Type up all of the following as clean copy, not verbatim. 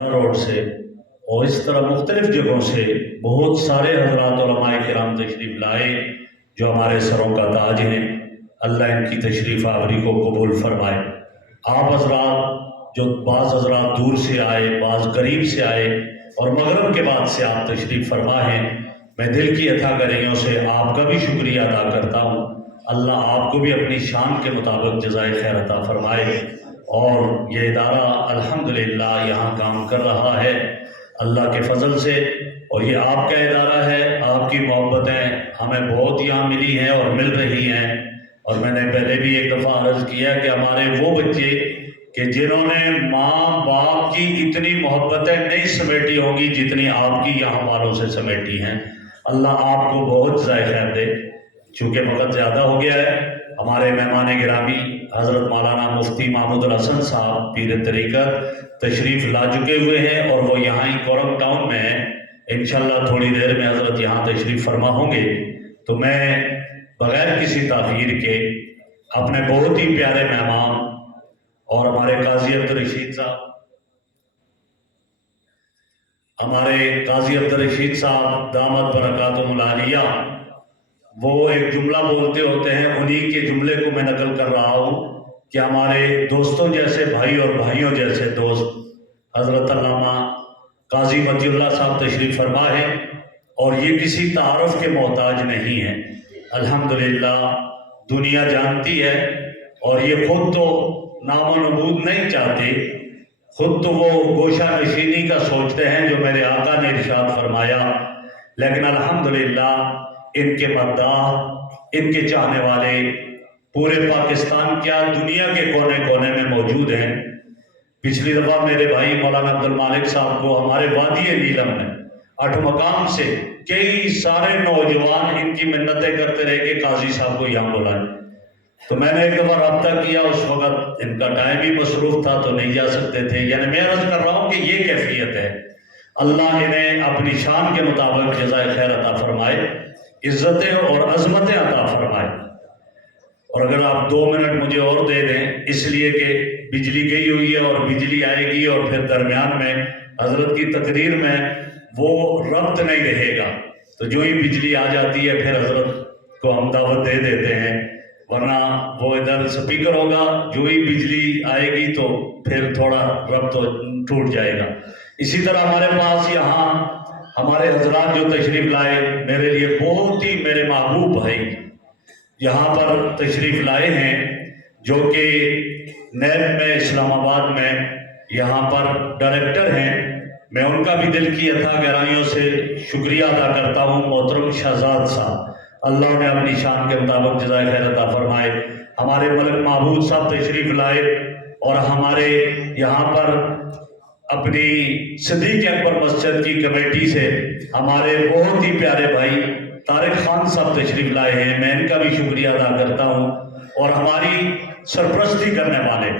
Road से और इस तरह मुख्तलिफ जगहों से बहुत सारे हज़रात उलमाए किराम तशरीफ़ लाए जो हमारे सरों का ताज हैं। अल्लाह इनकी तशरीफ़ आवरी को कबूल फरमाए। आप हज़रात जो बाज़ हज़रात दूर से आए, बाज़ करीब से आए और मगरब के बाद से आप तशरीफ़ फरमा हैं, मैं दिल की अथा गहराइयों से आपका भी शुक्रिया अदा करता हूँ। अल्लाह आपको भी अपनी शान के मुताबिक जज़ाए खैर अता फरमाए। और ये इदारा अल्हम्दुलिल्लाह यहाँ काम कर रहा है अल्लाह के फजल से, और ये आपका इदारा है। आपकी मोहब्बतें हमें बहुत यहाँ मिली हैं और मिल रही हैं। और मैंने पहले भी एक दफ़ा अर्ज़ किया कि हमारे वो बच्चे कि जिन्होंने माँ बाप की इतनी मोहब्बतें नहीं समेटी होंगी जितनी आपकी यहाँ वालों से समेटी हैं। अल्लाह आपको बहुत ज़ायक़ा दे। चूँकि वक़्त ज़्यादा हो गया है, हमारे मेहमान गिरामी हज़रत मौलाना मुफ्ती महमूद हसन साहब पीर तरीक़त तशरीफ़ ला चुके हुए हैं और वो यहाँ ही कोरम टाउन में हैं। इंशाअल्लाह थोड़ी देर में हज़रत यहाँ तशरीफ़ फरमा होंगे। तो मैं बग़ैर किसी ताख़ीर के अपने बहुत ही प्यारे मेहमान और हमारे काजी अब्दुल रशीद साहब दामद बरकातुहुल आलिया, वो एक जुमला बोलते होते हैं, उन्हीं के जुमले को मैं नकल कर रहा हूँ कि हमारे दोस्तों जैसे भाई और भाइयों जैसे दोस्त हज़रत अल्लामा काजी मतीउल्लाह साहब तशरीफ़ फरमा है और ये किसी तारुफ के मोहताज नहीं है। अल्हम्दुलिल्लाह दुनिया जानती है और ये खुद तो नामो नबूद नहीं चाहते, खुद तो वो गोशा नशीनी का सोचते हैं जो मेरे आका ने इरशाद फरमाया। लेकिन अल्हम्दुलिल्लाह इनके मद्दाह, इनके चाहने वाले पूरे पाकिस्तान क्या दुनिया के कोने कोने में मौजूद हैं। पिछली दफ़ा मेरे भाई मौलाना अब्दुल मालिक साहब को हमारे वादी नीलम में अठमकाम से कई सारे नौजवान इनकी मिन्नतें करते रहे कि काजी साहब को यहाँ बुलाएं। तो मैंने एक दफ़ा रब्ता किया, उस वक़्त इनका टाइम भी मसरूफ़ था तो नहीं जा सकते थे। यानी मैं अर्ज़ कर रहा हूँ कि ये कैफियत है। अल्लाह इन्हें अपनी शान के मुताबिक जज़ाए खैर अता फरमाए, इज़्ज़तें और अज़मतें अता फरमाए। और अगर आप 2 मिनट मुझे और दे दें, इसलिए कि बिजली गई हुई है और बिजली आएगी और फिर दरमियान में हज़रत की तकरीर में वो रब्त नहीं रहेगा, तो जो ही बिजली आ जाती है फिर हज़रत को हम दावत दे देते हैं, वरना वो इधर स्पीकर होगा, जो ही बिजली आएगी तो फिर थोड़ा रब्त टूट जाएगा। इसी तरह हमारे पास यहाँ हमारे हज़रात जो तशरीफ़ लाए, मेरे लिए बहुत ही मेरे महबूब भाई यहाँ पर तशरीफ़ लाए हैं, जो कि नैब में इस्लामाबाद में यहाँ पर डायरेक्टर हैं। मैं उनका भी दिल की अथा गहराइयों से शुक्रिया अदा करता हूँ। मोहतरम शहजाद साहब, अल्लाह ने अपनी शान के मुताबिक जज़ाए खैर अता फरमाए। हमारे मलिक महबूब साहब तशरीफ़ लाए और हमारे यहाँ पर अपनी सिद्दीक़ अकबर मस्जिद की कमेटी से हमारे बहुत ही प्यारे भाई तारिक खान साहब तशरीफ़ लाए हैं। मैं इनका भी शुक्रिया अदा करता हूँ। और हमारी सरपरस्ती करने वाले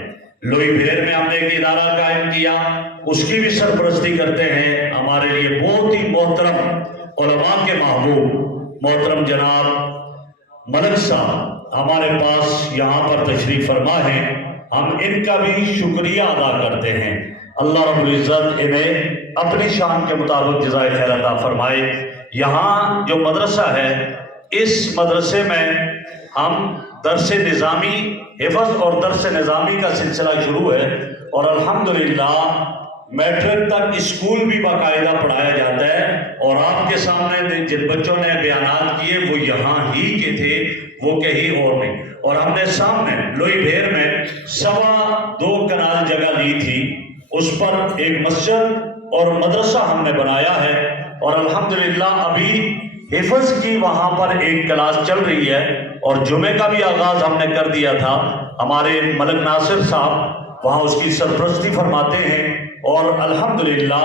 लोई भेर में हमने एक इदारा कायम किया, उसकी भी सरपरस्ती करते हैं हमारे लिए बहुत ही मोहतरम उलमा के महबूब मोहतरम जनाब मलिक साहब हमारे पास यहाँ पर तशरीफ़ फरमा है। हम इनका भी शुक्रिया अदा करते हैं। अल्लाह रब्बुल इज़्ज़त इन्हें अपनी शान के मुताबिक जज़ाए खैर अता फरमाए। यहाँ जो मदरसा है, इस मदरसे में हम दर्स निज़ामी हिफ़्ज़ और दर्स निज़ामी का सिलसिला शुरू है और अल्हम्दुलिल्लाह मैट्रिक तक स्कूल भी बाकायदा पढ़ाया जाता है। और आपके सामने जिन बच्चों ने बयानात किए वो यहाँ ही के थे, वो कहीं और नहीं। और हमने सामने लोई भेर में 2.25 कनाल जगह ली थी, उस पर एक मस्जिद और मदरसा हमने बनाया है। और अल्हम्दुलिल्लाह अभी हिफ़्ज़ की वहाँ पर एक क्लास चल रही है और जुमे का भी आगाज़ हमने कर दिया था। हमारे मलिक नासिर साहब वहाँ उसकी सरपरस्ती फरमाते हैं और अल्हम्दुलिल्लाह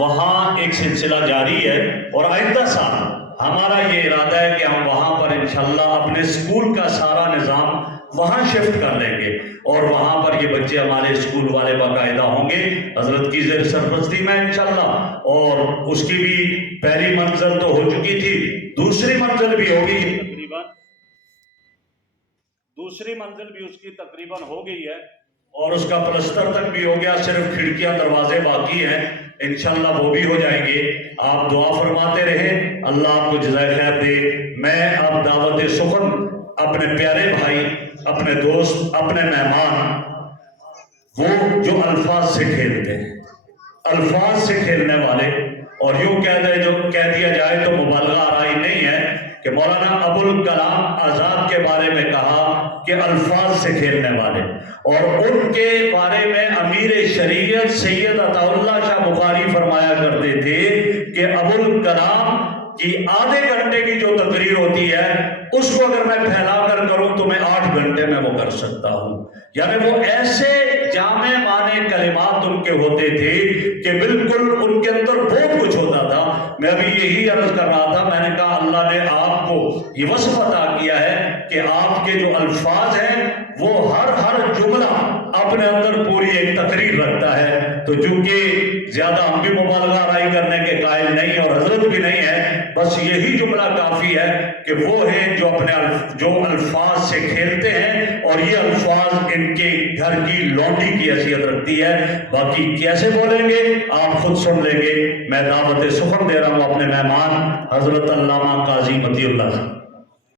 वहाँ एक सिलसिला जारी है। और आइंदा साल हमारा ये इरादा है कि हम वहाँ पर इंशाअल्लाह अपने स्कूल का सारा निज़ाम वहाँ शिफ्ट कर लेंगे और वहाँ पर ये बच्चे हमारे स्कूल वाले बाकायदा होंगे हज़रत की ज़ेर सरपरस्ती में इंशाअल्लाह। और उसकी भी पहली मंजिल तो हो चुकी थी, दूसरी मंजिल भी होगी तकरीबन, दूसरी मंजिल भी उसकी तकरीबन हो गई है। اور اس کا پلستر تک بھی ہو گیا، صرف کھڑکیاں دروازے باقی ہیں، انشاءاللہ وہ بھی ہو جائیں گے۔ آپ دعا فرماتے رہیں، اللہ آپ کو جزائے خیر دے۔ میں اب دعوت سخن اپنے پیارے بھائی، اپنے دوست، اپنے مہمان، وہ جو الفاظ سے کھیلتے ہیں، الفاظ سے کھیلنے والے، اور یوں کہہ دیا جائے تو مبالغہ آرائی نہیں ہے کہ مولانا ابوالکلام آزاد کے بارے میں کہا کہ الفاظ سے کھیلنے والے، اور ان کے بارے میں امیر شریعت سید عطا اللہ شاہ بخاری فرمایا کرتے تھے کہ ابوالکلام کی آدھے گھنٹے کی جو تقریر ہوتی ہے اس کو اگر میں پھیلا کر کروں تو میں 8 گھنٹے میں وہ کر سکتا ہوں۔ یعنی وہ ایسے جامع معنی کلمات ان کے ہوتے تھے کہ بالکل ان کے اندر بہت کچھ ہوتا تھا۔ میں ابھی یہی عرض کر رہا تھا، میں نے کہا اللہ نے آپ کو یہ وصف عطا کیا ہے کہ آپ کے جو الفاظ ہیں وہ ہر جملہ اپنے اندر پوری ایک تقریر رکھتا ہے۔ تو چونکہ زیادہ ہم بھی مبالغہ آرائی کرنے کے قائل نہیں اور حضرت بھی نہیں ہے، بس یہی جملہ کافی ہے کہ وہ ہیں جو جو الفاظ سے کھیلتے ہیں، اور یہ الفاظ ان کے گھر کی لونڈی کی حیثیت رکھتی ہے۔ باقی کیسے بولیں گے آپ خود سن لیں گے۔ میں دعوت سخن دے رہا ہوں اپنے مہمان حضرت علامہ قاضی مطیع اللہ